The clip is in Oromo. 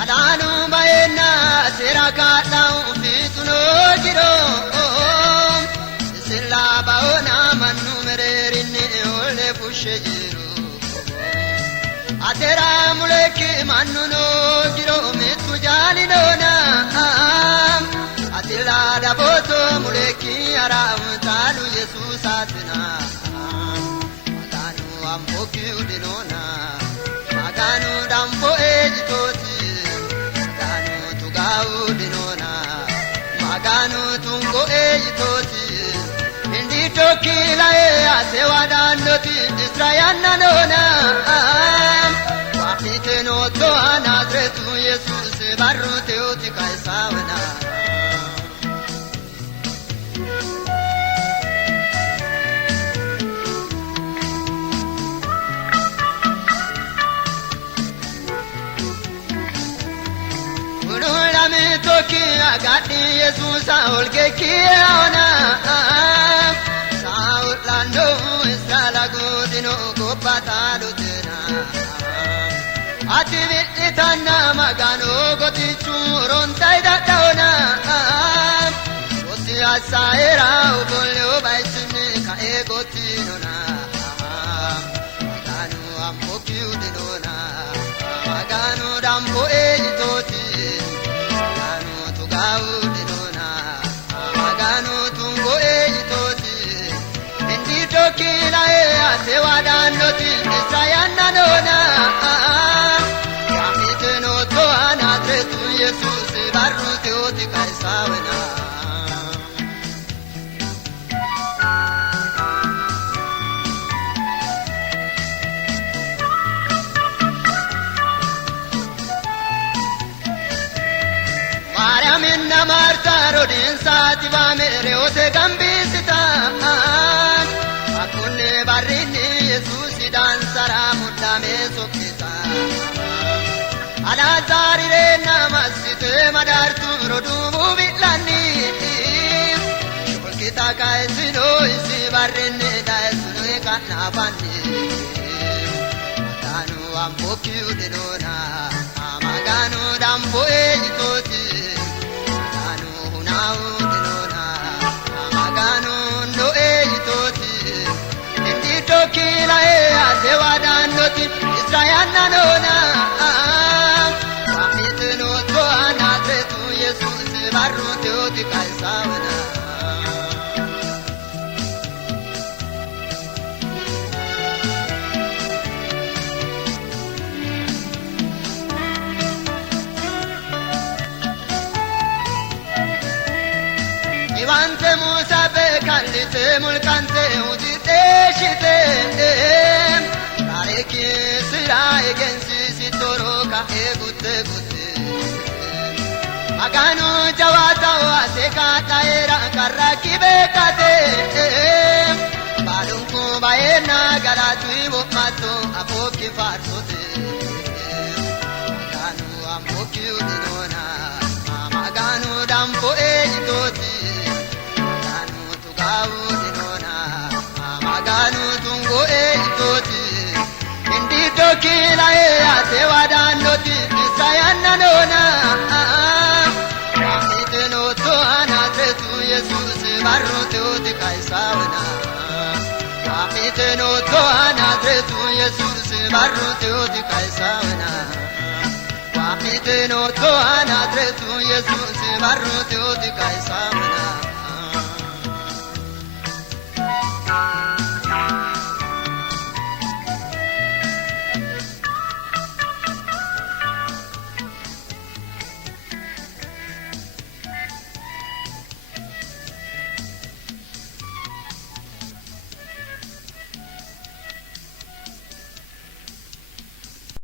Alanu baena seraka lau fituno jiro silla baona manu mererini ole pushe jiro atera muleki manu no jiro metu jali nona atila da boto muleki ara talu Jesus atna maganu amboki udinona maganu dambo ejitoti maganu tungo ejitoti indi tokila asewadandoti Israyanna nona wapite no to Nazretu Jesus barrute oti kaisawana toki agadi Jesus olke kiona saulando Israela godino gopatalu tena ativitana magano godichu rontai daona osia saera ubolio baisine ka egotino na magano amboki udinona magano dambo ejitoti udinona maganu tungo ejitoti indi tokila asewadandoti Israyanna nona wapite no to Nazretu Jesus barrute oti kaisawana Minna Marta rodin sati va mere ote gambisita akunne barrini Jesus dansara mutta me sokita ala zarire namasite madartu rodu bilani kita kaisino isi barrinne daisunu kana bani maganu amboki udinona maganu dambo ejitoti maganu no ejitoti indi tokila asewadandoti Israyanna nona wapite no to Nazretu Jesus barrute oti kaisawana Ivante Musa bekallite mulkante udite shite tareki sira egensi sitoro ka egute gute maganu jawata aseka taera karaki bekate balunku baena galatu mato apoki farsote maganu ampoki udinona maganu dampo ejitoti maganu tungo ejitoti indi tokila asewadandoti Israyanna nona wapite no to Nazretu Jesus barrute oti kaisawana wapite no to Nazretu Jesus barrute oti kaisawana wapite no to Nazretu Jesus barrute oti kaisawana